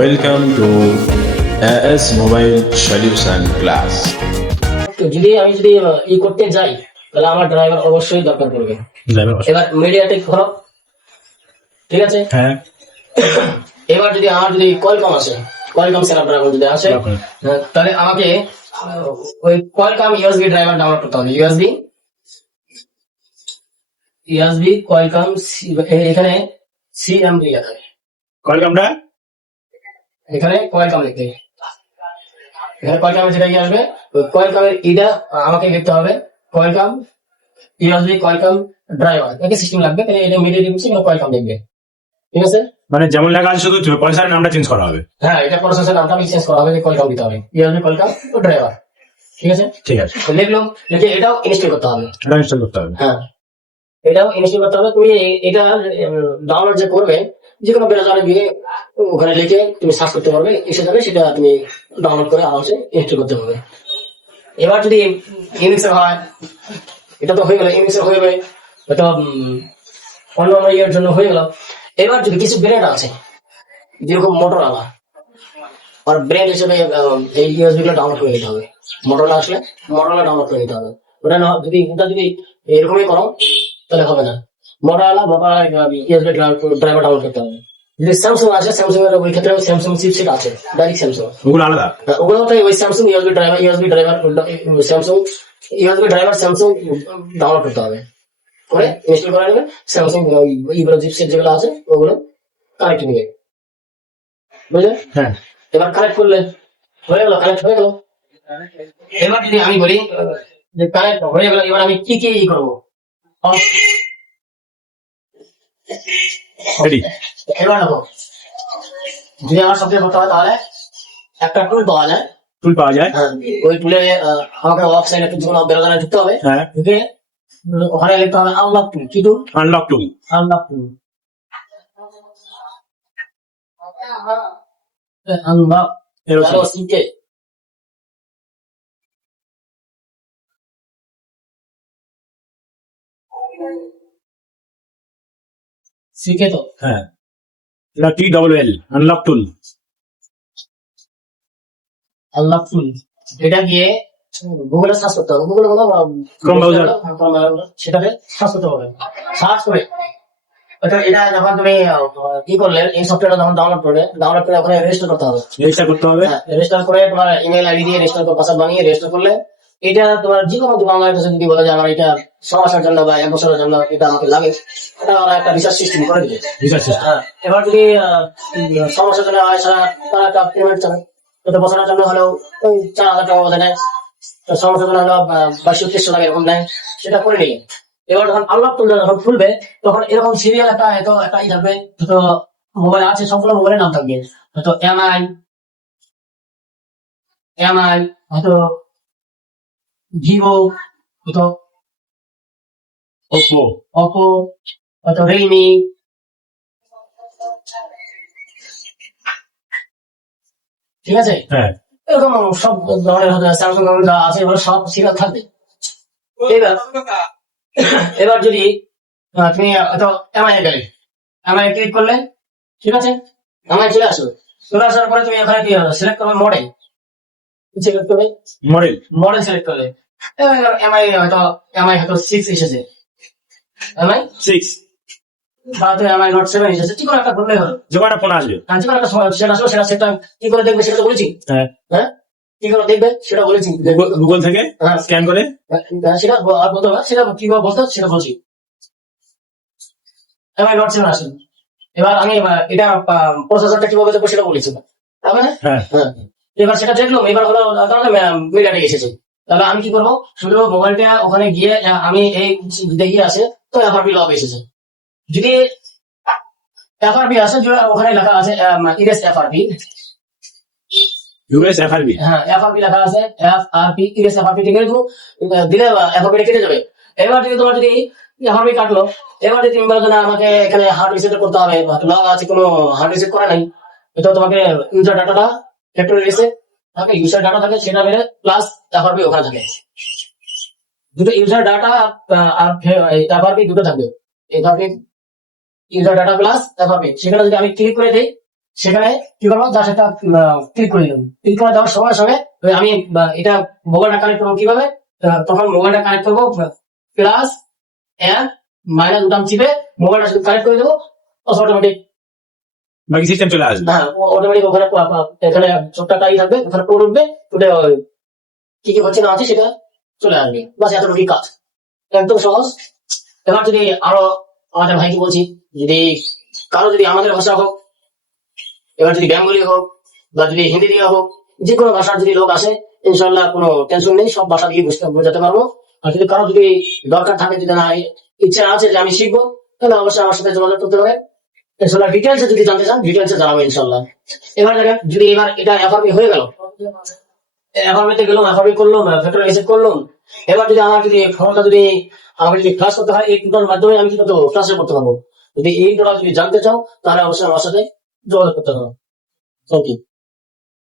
Welcome to AS Mobile Solution Class. তো যদি ই করতে যাই তাহলে আমার ড্রাইভার অবশ্যই দরকার পড়বে। এবার মিডিয়াটেক হলো, ঠিক আছে। হ্যাঁ, এবার যদি কোয়ালকম আসে, কোয়ালকম স্ন্যাপড্রাগন যদি আসে, তাহলে আমাকে ওই কোয়ালকম ইউএসবি ড্রাইভার ডাউনলোড করতে হবে। ইউএসবি কোয়ালকম এখানে সিএমডি লেখা, কোয়ালকমটা এখানে কোয়ালকম লিখতে, এখানে কোয়ালকমের যেটা কি আসবে ওই কোয়ালকমের ইটা আমাকে লিখতে হবে। কোয়ালকম ইউএসবি কোয়ালকম ড্রাইভার, একে সিস্টেম লাগবে, তাহলে এটা মিডিয়া দিচ্ছি কোয়ালকম লিখবে, ঠিক আছে। মানে যেমন লেখা আছে শুধু প্রসেসরের নামটা চেঞ্জ করা হবে। হ্যাঁ, এটা প্রসেসরের নামটা চেঞ্জ করা হবে, কোয়ালকম দিতে হবে, ইউএসবি কোয়ালকম ড্রাইভার, ঠিক আছে। ঠিক আছে, তো লিখলাম, লিখে এটাও ইনস্টল করতে হবে। এটা ইনস্টল করতে হবে। হ্যাঁ, এটাও ইনস্টল করতে হবে। তুমি এটা ডাউনলোড যে করবে যে কোনো ব্রাউজারে গিয়ে ওখানে লিখে তুমি সার্চ করতে পারবে, এসে যাবে, সেটা তুমি ডাউনলোড করে আরামসে ইনস্টল করতে পারবে। এবার যদি ইউনিক্সের হয়, এটা তো হয়ে গেল, ইউনিক্সের হয়ে গেলে হয়তো অন্য ইয়ের জন্য হয়ে গেল। এবার যদি কিছু ব্র্যান্ড আছে যেরকম মোটরোলা, আর ব্র্যান্ড হিসেবে এই ইউএসবি গুলো ডাউনলোড করে নিতে হবে। মোটরোলা আসলে মোটরোলা ডাউনলোড করে নিতে হবে। ওটা যদি এরকমই করো তাহলে হবে না। মোটরোলা ইউএসবি ড্রাইভার ডাউনলোড করতে হবে। যদি স্যামসাং আছে, স্যামসাং এর ওই ক্ষেত্রে স্যামসাং চিপসেট আছে, ডাইরেক্ট স্যামসাং, ওগুলো আলাদা। ওগুলো তো ওই Samsung USB driver Samsung USB driver Samsung download করতে হবে, করে ইনস্টল করে নেবে। স্যামসাং এইগুলো চিপসেট যেগুলো আছে ওগুলো কানেক্ট নিবে, বুঝলে। হ্যাঁ, এবার কানেক্ট করলে হয়ে গেল, কানেক্ট হয়ে গেল। এবার যদি আমি বলি যে কানেক্ট হয়ে গেল, এবার আমি কি কি করবো, রেডি। এবার দেখো, যদি আমার সবচেয়ে করতে হয় তাহলে একটা টুল পাওয়া যায়। টুল পাওয়া যায়। হ্যাঁ, ওই টুলে আমাকে ওয়েবসাইটে একটু বেরোজানে ঢুকতে হবে। হ্যাঁ, ঢুকে ওখানে লিখতে হবে আনলক টুল। কি tool? Unlock tool. Unlock tool, unlock সিকে, সিকে তো হ্যাঁ, এটা TWL unlock tool. Unlock tool, এটা গিয়ে গুগলে সার্চ করতে হবে। গুগলে Chrome browser। সেটাকে সার্চ করতে হবে। সার্চ করে এটা যখন তুমি কি করলে, এই সফটওয়্যারটা যখন ডাউনলোড করে ওখানে রেজিস্টার করতে হবে। রেজিস্টার করতে হবে। রেজিস্টার করে তোমার ইমেল আইডি দিয়ে রেজিস্টার করে পাসওয়ার্ড বানিয়ে রেজিস্টার করলে এটা তোমার যে কোনো বাংলায় যদি বলে যে আমার এটা 6 মাসের জন্য বা 1 বছরের জন্য এটা আমাকে লাগে, এটা ওরা একটা রিসার্চ সিস্টেম করে দিবে। Research system. হ্যাঁ, এবার যদি 6 মাসের জন্য হয় তারা একটা পেমেন্ট চাবে, তো বছরের জন্য হলেও ওই 4,000 টাকা মতো নেয়, 6 মাসের জন্য হলো 2200-2300 টাকা এরকম নেয়, সেটা করে নিয়ে এবার যখন আনলক টুলটা যখন খুলবে তখন এরকম সিরিয়াল একটা ই থাকবে। তো মোবাইল আছে, সবগুলো মোবাইলের নাম থাকবে, হয়তো এমআই হয়তো ভিভো, হয়তো ওপো, হয়তো রিয়েলমি, ঠিক আছে। হ্যাঁ, এরকম সব ধরনের স্যামসাং যা আছে এগুলো সব সিরিয়াল থাকবে। এবার যদি তুমি হয়তো এমআই গেলে, এমআই ক্লিক করলে, ঠিক আছে, এমআই চলে আসবে। চলে আসার পরে তুমি এখানে কি সিলেক্ট করবে, মডেল সিলেক্ট করবে, মডেল সিলেক্ট করলে এমআই হয়তো 6 এসেছে, এমআই 6 বা এমআই নোট 7 এসেছে, কি করে একটা করলে হলো। যখন একটা ফোন আসবে, যে কোনো একটা সেটা আসবে, সেটা কি করে দেখবে সেটা তো বলেছি। হ্যাঁ, হ্যাঁ, কি করে দেখবে সেটা বলেছি, গুগল থেকে স্ক্যান করে সেটা আর বলতে হবে, সেটা কি করে বলতে সেটা বলছি। এমআই নোট 7 আসবে। এবার আমি এটা প্রসেসরটা কিভাবে দেখবো সেটা বলেছি, তার মানে হ্যাঁ, এবার সেটা দেখলাম। এবার হলো মিডিয়াটেক এসেছে, তাহলে আমি কি করবো, শুধু মোবাইলটা ওখানে গিয়ে আমি এই দেখি আছে তো এফআরপি লগ এসেছে। যদি এফআরপি আসে, ওখানে লেখা আছে ইরেস এফআরপি, ইউএস এফআরবি। হ্যাঁ এফআরপি লেখা আছে, এফআরপি ইরেস এফআরপি ঠিক আছে, দিলে এফআরপি কেটে যাবে। এবার তোমার যদি এফআরপি কাটলো, এবার যদি তুমি বলো না আমাকে এখানে হার্ড রিসেট করতে হবে, লগ আছে কোনো হার্ড রিসেট করা নাই, তো তোমাকে ইউজার ডাটাটা ফ্যাক্টরি রিসেট থাকে, ইউজার ডাটা থাকে সেটা বেড়ে প্লাস এফআরপি ওখানে থাকে, দুটো ইউজার ডাটা আর এফআরপি দুটো থাকবে। FRP user data plus FRP, সেখানে যদি আমি ক্লিক করে দিই সেখানে কি করবো জাস্ট একটা ক্লিক করে দেবো। ক্লিক করে দেওয়ার সঙ্গে সঙ্গে আমি এটা মোবাইলটা কানেক্ট করবো কিভাবে, তখন মোবাইলটা কানেক্ট করবো প্লাস এন্ড মাইনাস বুটাম চিপে মোবাইলটা শুধু কানেক্ট করে দেবো, অটোমেটিক বাকি সিস্টেম চলে আসবে। হ্যাঁ অটোমেটিক ওখানে এখানে ছোট্ট একটা ই থাকবে, ওখানে কোড উঠবে, ওটা কি কি হচ্ছে না আছে সেটা চলে আসবে। বাস এতটুকুই কাজ, একদম সহজ। এবার যদি আরো আমাদের ভাইকে বলছি, যদি কারো যদি আমাদের ভাষা হোক, এবার যদি বেঙ্গলি হোক বা যদি হিন্দি দিয়ে হোক, যে কোনো ভাষার যদি লোক আসে ইনশাল্লাহ কোনো টেনশন নেই, সব ভাষা দিয়ে বোঝাতে পারবো। আর যদি কারো যদি দরকার থাকে, যদি না ইচ্ছা আছে যে আমি শিখবো, তাহলে অবশ্যই আমার সাথে যোগাযোগ করতে পারে। ইনশাল্লাহ ডিটেলসে যদি জানতে চান ডিটেলসে জানাবো ইনশাল্লাহ। এবার দেখেন যদি এবার এটা এফআরবি হয়ে গেল, এফআরবিতে গেলাম, এফআরবি করলাম, ফ্যাক্টরি রিসেট করলাম। এবার যদি আমার যদি ফর্মটা যদি আমাকে যদি ক্লাস করতে হয়, এই টোটাল মাধ্যমে আমি কিন্তু ক্লাসে করতে পারবো। যদি এই টোটাল যদি জানতে চাও তাহলে অবশ্যই আমার সাথে যোগাযোগ করতে হবে। ওকে।